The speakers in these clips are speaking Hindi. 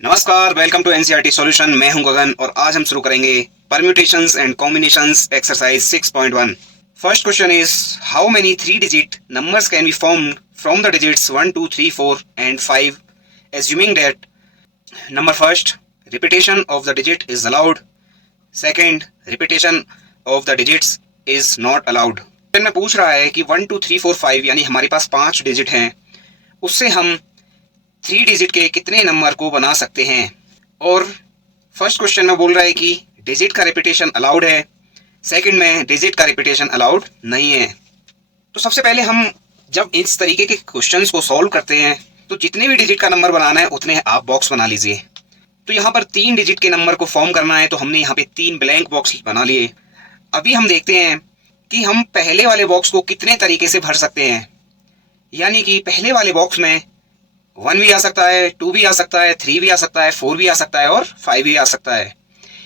नमस्कार, वेलकम टू एनसीईआरटी सॉल्यूशन। मैं हूं गगन और आज हम शुरू करेंगे permutations and combinations exercise 6.1। First question is how many 3 digit numbers can be formed from the digits 1 2 3 4 and 5 assuming that number first, repetition of the digit is allowed. Second, repetition of the digits is not allowed. में पूछ रहा है कि 1 2 3 4 5 यानी हमारे पास 5 डिजिट हैं, उससे हम 3 डिजिट के कितने नंबर को बना सकते हैं। और फर्स्ट क्वेश्चन में बोल रहा है कि डिजिट का रिपीटेशन अलाउड है, सेकंड में डिजिट का रिपीटेशन अलाउड नहीं है। तो सबसे पहले हम जब इस तरीके के क्वेश्चंस को सॉल्व करते हैं तो जितने भी डिजिट का नंबर बनाना है उतने आप बॉक्स बना लीजिए। तो यहाँ पर 3 डिजिट के नंबर को फॉर्म करना है तो हमने यहाँ पे 3 ब्लैंक बॉक्स बना लिए। अभी हम देखते हैं कि हम पहले वाले बॉक्स को कितने तरीके से भर सकते हैं। यानी कि पहले वाले बॉक्स में 1 भी आ सकता है, 2 भी आ सकता है, 3 भी आ सकता है, 4 भी आ सकता है और 5 भी आ सकता है।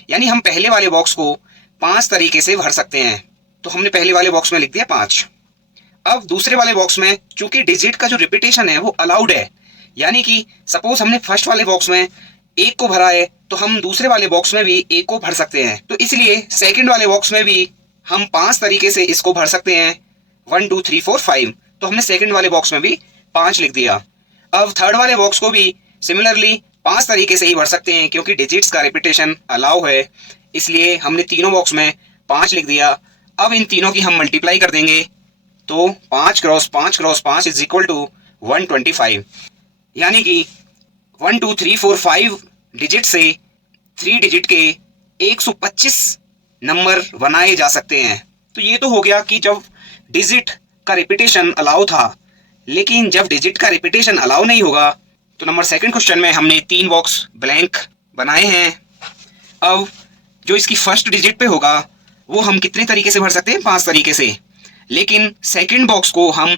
यानी हम पहले वाले बॉक्स को 5 तरीके से भर सकते हैं। तो हमने पहले वाले बॉक्स में लिख दिया 5। अब दूसरे वाले बॉक्स में चूंकि डिजिट का जो रिपीटेशन है वो अलाउड है, यानी कि सपोज हमने फर्स्ट वाले बॉक्स में 1 को भरा है तो हम दूसरे वाले बॉक्स में भी 1 को भर सकते हैं। तो इसलिए सेकंड वाले बॉक्स में भी हम 5 तरीके से इसको भर सकते हैं, 1 2 3 4 5। तो हमने सेकंड वाले बॉक्स में भी 5 लिख दिया। अब थर्ड वाले बॉक्स को भी सिमिलरली 5 तरीके से ही भर सकते हैं क्योंकि डिजिट्स का रिपीटेशन अलाउ है, इसलिए हमने तीनों बॉक्स में 5 लिख दिया। अब इन तीनों की हम मल्टीप्लाई कर देंगे तो 5 cross 5 cross 5 is equal to 125। यानी कि 1 2 3 4 5 डिजिट से 3 डिजिट के 125 नंबर बनाए जा सकते हैं। तो ये तो हो गया कि जब डिजिट का रिपीटेशन अलाउ था, लेकिन जब डिजिट का रिपीटेशन अलाउ नहीं होगा तो नंबर सेकंड क्वेश्चन में हमने 3 बॉक्स ब्लैंक बनाए हैं। अब जो इसकी फर्स्ट डिजिट पे होगा वो हम कितने तरीके से भर सकते हैं, 5 तरीके से। लेकिन सेकंड बॉक्स को हम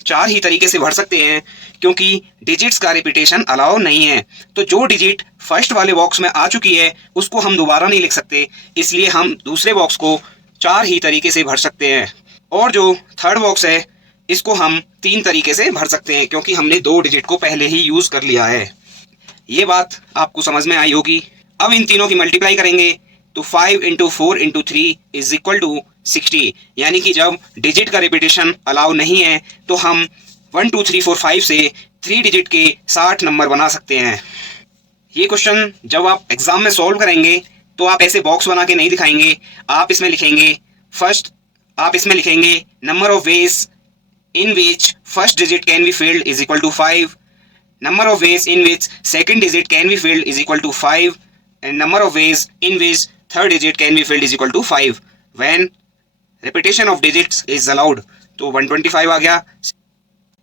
4 ही तरीके से भर सकते हैं क्योंकि डिजिट्स का रिपीटेशन अलाउ नहीं है। तो जो डिजिट फर्स्ट वाले बॉक्स में आ चुकी है उसको हम दोबारा नहीं लिख सकते, इसलिए हम दूसरे बॉक्स को 4 ही तरीके से भर सकते हैं। और जो थर्ड बॉक्स है इसको हम 3 तरीके से भर सकते हैं क्योंकि हमने 2 डिजिट को पहले ही यूज कर लिया है। ये बात आपको समझ में आई होगी। अब इन तीनों की मल्टीप्लाई करेंगे तो 5 into 4 into 3 is equal to 60। यानी कि जब डिजिट का रिपीटेशन अलाउ नहीं है तो हम 1 2 3 4 5 से 3 डिजिट के 60 नंबर बना सकते हैं। ये क्वेश्चन जब आप एग्जाम में सॉल्व करेंगे तो आप ऐसे बॉक्स बना के नहीं दिखाएंगे, आप इसमें लिखेंगे फर्स्ट, आप इसमें लिखेंगे number of ways in which first digit can be filled is equal to 5, number of ways in which second digit can be filled is equal to 5, and number of ways in which third digit can be filled is equal to 5 when repetition of digits is allowed। तो 125 आ गया।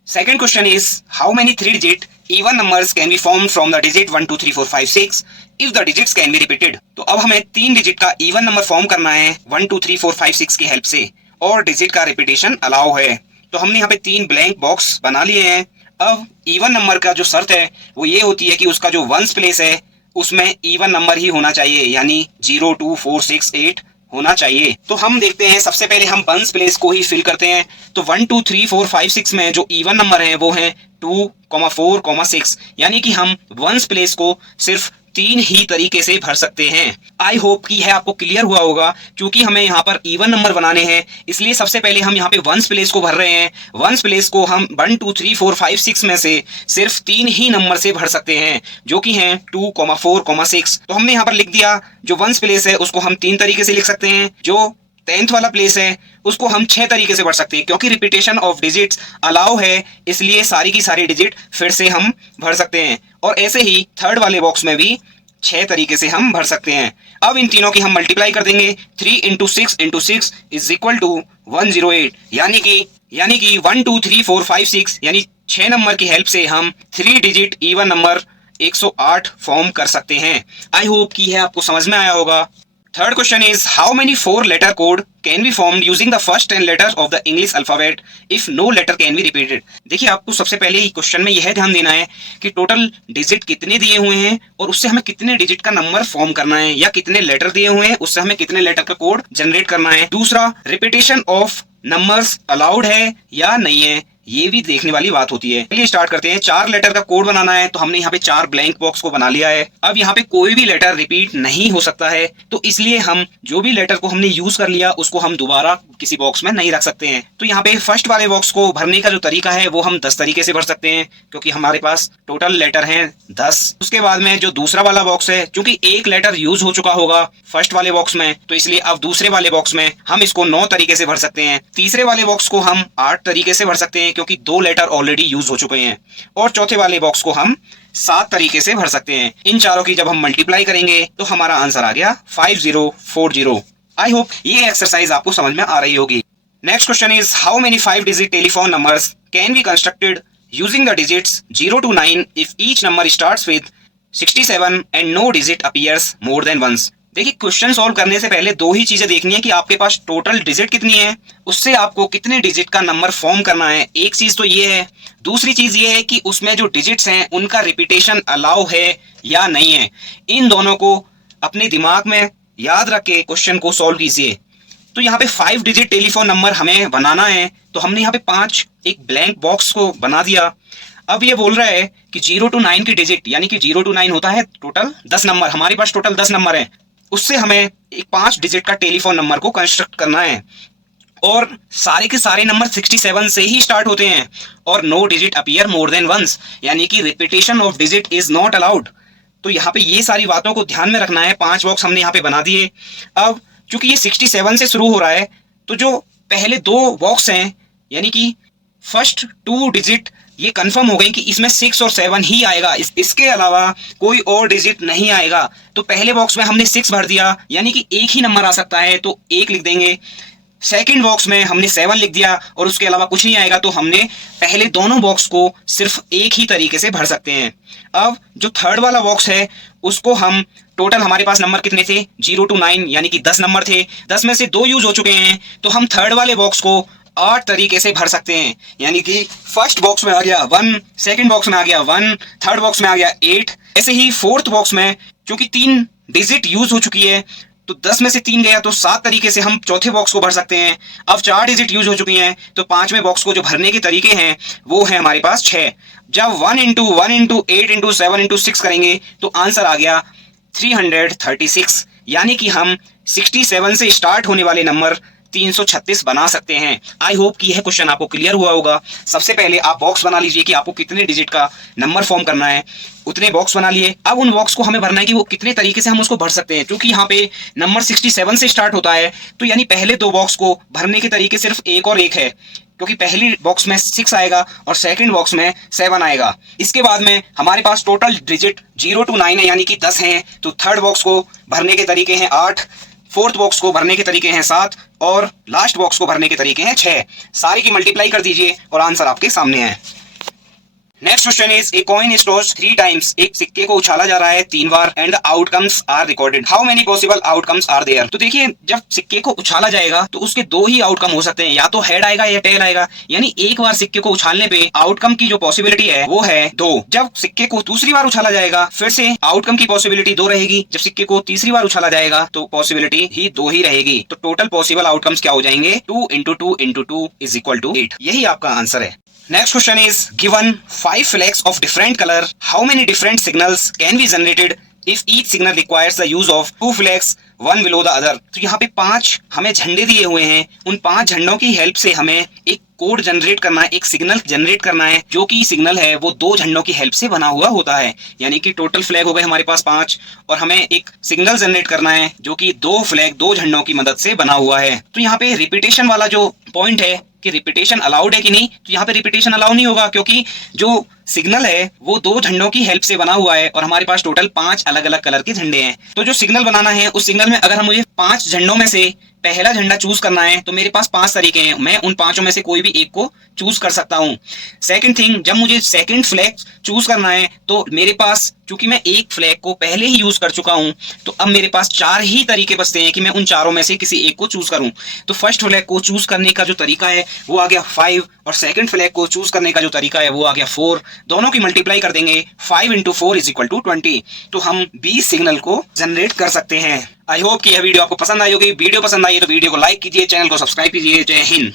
Second question is how many 3 digit even numbers can be formed from the digit 1 2 3 4 5 6 if the digits can be repeated। तो अब हमें 3 डिजिट का इवन नंबर फॉर्म करना है 1 2 3 4 5 6 की हेल्प से, और डिजिट का रिपीटेशन अलाउ है। तो हमने यहाँ पे 3 ब्लैंक बॉक्स बना लिए हैं। अब इवन नंबर का जो शर्त है वो ये होती है कि उसका जो वंस प्लेस है उसमें इवन नंबर ही होना चाहिए, यानी 0 2 4 6 8 होना चाहिए। तो हम देखते हैं, सबसे पहले हम वंस प्लेस को ही फिल करते हैं। तो 1 2 3 4 5 6 में जो इवन नंबर है वो है 2 4 6, यानी कि हम वंस प्लेस को सिर्फ 3 ही तरीके से भर सकते हैं। आई होप कि यह आपको क्लियर हुआ होगा। क्योंकि हमें यहाँ पर इवन नंबर बनाने हैं इसलिए सबसे पहले हम यहाँ पे वंस प्लेस को भर रहे हैं। वंस प्लेस को हम 1 2 3 4 5 6 में से सिर्फ 3 ही नंबर से भर सकते हैं, जो कि हैं 2 4 6। तो हमने यहाँ पर लिख दिया जो वंस प्लेस है उसको हम 3 तरीके से लिख सकते हैं, जो 10th वाला प्लेस है उसको हम 6 तरीके से भर सकते हैं। क्योंकि रिपीटेशन ऑफ डिजिट्स अलाउ है इसलिए सारी की सारी डिजिट फिर से हम भर सकते हैं। और ऐसे ही थर्ड वाले बॉक्स में भी 6 तरीके से हम भर सकते हैं। अब इन तीनों की हम मल्टीप्लाई कर देंगे, 3 into 6 into 6 is equal to 108। यानी कि 1 2 3 4 5 6 यानी 6 नंबर की हेल्प से हम 3 डिजिट इवन नंबर 108 फॉर्म कर सकते हैं। आई होप कि यह आपको समझ में आया होगा। Third question is how many 4-letter code can be formed using the first 10 letters of the English alphabet if no letter can be repeated। देखिए, आपको सबसे पहले ही क्वेश्चन में यह ध्यान देना है कि टोटल डिजिट कितने दिए हुए हैं और उससे हमें कितने डिजिट का नंबर फॉर्म करना है, या कितने लेटर दिए हुए हैं उससे हमें कितने लेटर का कोड जनरेट करना है। दूसरा, रिपीटेशन ऑफ नंबर्स अलाउड है या नहीं है, ये भी देखने वाली बात होती है। चलिए स्टार्ट करते हैं। 4 लेटर का कोड बनाना है, तो हमने यहाँ पे 4 ब्लैंक बॉक्स को बना लिया है। अब यहाँ पे कोई भी लेटर रिपीट नहीं हो सकता है, तो इसलिए हम जो भी लेटर को हमने यूज कर लिया उसको हम दोबारा किसी बॉक्स में नहीं रख सकते हैं। तो यहाँ पे फर्स्ट वाले बॉक्स को भरने का जो तरीका है वो हम 10 तरीके से भर सकते हैं, क्योंकि हमारे पास टोटल लेटर हैं 10। उसके बाद में जो दूसरा वाला बॉक्स है, क्योंकि एक लेटर यूज हो चुका होगा फर्स्ट वाले बॉक्स में, तो इसलिए अब दूसरे वाले बॉक्स में हम इसको 9 तरीके से भर सकते हैं। तीसरे वाले बॉक्स को हम 8 तरीके से भर सकते हैं, क्योंकि 2 लेटर ऑलरेडी यूज हो चुके हैं। और चौथे वाले बॉक्स को हम 7 तरीके से भर सकते हैं। इन चारों की जब हम मल्टीप्लाई करेंगे तो हमारा आंसर आ गया 5040। आई होप ये एक्सरसाइज आपको समझ में आ रही होगी। Next question is how many 5 digit telephone numbers can be constructed using the digits 0 to 9 if each number starts with 67 and no digit appears more than once. देखिए, क्वेश्चन सॉल्व करने से पहले 2 ही चीजें देखनी है कि आपके पास टोटल डिजिट कितनी है, उससे आपको कितने डिजिट का नंबर फॉर्म करना है। एक चीज तो ये है। दूसरी चीज ये है कि उसमें जो डिजिट्स हैं उनका रिपीटेशन अलाउ है या नहीं है। इन दोनों को अपने दिमाग में याद रख के क्वेश्चन को सॉल्व कीजिए। तो यहाँ पे 5 डिजिट टेलीफोन नंबर हमें बनाना है, तो हमने यहाँ पे 5 एक ब्लैंक बॉक्स को बना दिया। अब ये बोल रहा है कि 0 to 9 की डिजिट, यानी कि 0 to 9 होता है टोटल 10 नंबर। हमारे पास टोटल 10 नंबर है, उससे हमें एक 5 डिजिट का टेलीफोन नंबर को कंस्ट्रक्ट करना है। और सारे के सारे नंबर 67 से ही स्टार्ट होते हैं, और no digit appear more than once, यानी कि repetition of digit is not allowed. तो यहाँ पे ये सारी बातों को ध्यान में रखना है। 5 बॉक्स हमने यहाँ पे बना दिए। अब चूंकि ये 67 से शुरू हो रहा है, तो जो पहले 2 बॉक्स हैं, यानी कि फर्स्ट 2 डिजिट ये कंफर्म हो गई कि इसमें 6 और 7 ही आएगा, इसके अलावा कोई और डिजिट नहीं आएगा। तो पहले बॉक्स में हमने 6 भर दिया, यानी कि एक ही नंबर आ सकता है, तो 1 लिख देंगे। सेकंड बॉक्स में हमने 7 लिख दिया और उसके अलावा कुछ नहीं आएगा, तो हमने पहले दोनों बॉक्स को सिर्फ एक ही तरीके से भर सकते हैं। अब जो थर्ड वाला बॉक्स है उसको हम टोटल हमारे पास नंबर कितने थे 0 to 9, यानी कि 10 नंबर थे। 10 में से 2 यूज हो चुके हैं, तो हम थर्ड वाले बॉक्स को 8 तरीके से भर सकते हैं। यानी कि फर्स्ट बॉक्स में आ गया 1, सेकंड बॉक्स में आ गया 1, थर्ड बॉक्स में आ गया 8। ऐसे ही फोर्थ बॉक्स में क्योंकि 3 डिजिट यूज हो चुकी है, तो 10 में से 3 गया, तो 7 तरीके से हम चौथे बॉक्स को भर सकते हैं। अब 4 डिजिट यूज हो चुकी हैं, तो 5वें बॉक्स को जो भरने के तरीके हैं वो है हमारे पास 6। जब 1 into 1 into 8 into 7 into 6 करेंगे तो आंसर आ गया 336, यानी कि हम 67 से स्टार्ट होने वाले नंबर 336 बना सकते हैं। आई होप कि यह क्वेश्चन आपको क्लियर हुआ होगा। सबसे पहले आप बॉक्स बना लीजिए कि आपको कितने डिजिट का नंबर फॉर्म करना है। उतने बॉक्स बना लिए। अब उन बॉक्स को हमें भरना है कि वो कितने तरीके से हम उसको भर सकते हैं। क्योंकि यहाँ पे नंबर 67 से स्टार्ट होता है, तो यानी पहले 2 बॉक्स को भरने के तरीके सिर्फ 1 और 1 है, क्योंकि पहली बॉक्स में 6 आएगा और सेकंड बॉक्स में 7 आएगा। इसके बाद में हमारे पास टोटल डिजिट 0 to 9 है, यानी कि 10 हैं, तो थर्ड बॉक्स को भरने के तरीके हैं 8, फोर्थ बॉक्स को भरने के तरीके हैं 7 और लास्ट बॉक्स को भरने के तरीके हैं 6। सारी की मल्टीप्लाई कर दीजिए और आंसर आपके सामने है। Next question is a coin is tossed 3 times. एक सिक्के को उछाला जा रहा है 3 बार and the outcomes are recorded. How many possible outcomes are there. तो देखिए, जब सिक्के को उछाला जाएगा तो उसके 2 ही आउटकम हो सकते हैं, या तो हेड आएगा या टेल आएगा। यानी एक बार सिक्के को उछालने पे आउटकम की जो पॉसिबिलिटी है वो है 2। जब सिक्के को दूसरी बार उछाला जाएगा फिर से आउटकम की पॉसिबिलिटी 2 रहेगी। जब सिक्के को तीसरी बार उछाला जाएगा तो पॉसिबिलिटी ही 2 ही रहेगी। तो टोटल पॉसिबल आउटकम्स क्या हो जाएंगे 2 into 2 into 2 is equal to 8। यही आपका आंसर है। Next question is given 5 flags of different color. How many different signals can be generated if each signal requires the use of 2 flags one below the other? तो यहाँ पे 5 हमें झंडे दिए हुए हैं। उन 5 झंडों की हेल्प से हमें एक कोड जनरेट करना है, एक सिग्नल जनरेट करना है, जो कि सिग्नल है वो 2 झंडों की हेल्प से बना हुआ होता है। यानी कि टोटल फ्लैग हो गए हमारे पास 5 और हमें एक सिग्नल जनरेट करना है जो कि 2 फ्लैग 2 झंडों की मदद से बना हुआ है। तो यहाँ पे रिपीटेशन वाला जो पॉइंट है कि रिपीटेशन अलाउड है कि नहीं, तो यहाँ पे रिपीटेशन अलाउ नहीं होगा, क्योंकि जो सिग्नल है वो 2 झंडों की हेल्प से बना हुआ है और हमारे पास टोटल 5 अलग अलग कलर के झंडे हैं। तो जो सिग्नल बनाना है उस सिग्नल में अगर मुझे 5 झंडों में से पहला झंडा चूज करना है तो मेरे पास 5 तरीके हैं। मैं उन 5 में से कोई भी एक को चूज कर सकता हूँ। सेकंड थिंग, जब मुझे सेकंड फ्लैग चूज करना है तो मेरे पास, क्योंकि मैं एक फ्लैग को पहले ही यूज कर चुका हूं, तो अब मेरे पास 4 ही तरीके बचते हैं कि मैं उन चारों में से किसी एक को चूज करूं। तो फर्स्ट फ्लैग को चूज करने का जो तरीका है वो आ गया 5 और सेकंड फ्लैग को चूज करने का जो तरीका है वो आ गया 4। दोनों की मल्टीप्लाई कर देंगे 5 into 4 is equal to 20। तो हम 20 सिग्नल को जनरेट कर सकते हैं। आई होप कि यह वीडियो आपको पसंद आई होगी। वीडियो पसंद आई तो वीडियो को लाइक कीजिए, चैनल को सब्सक्राइब कीजिए। जय हिंद।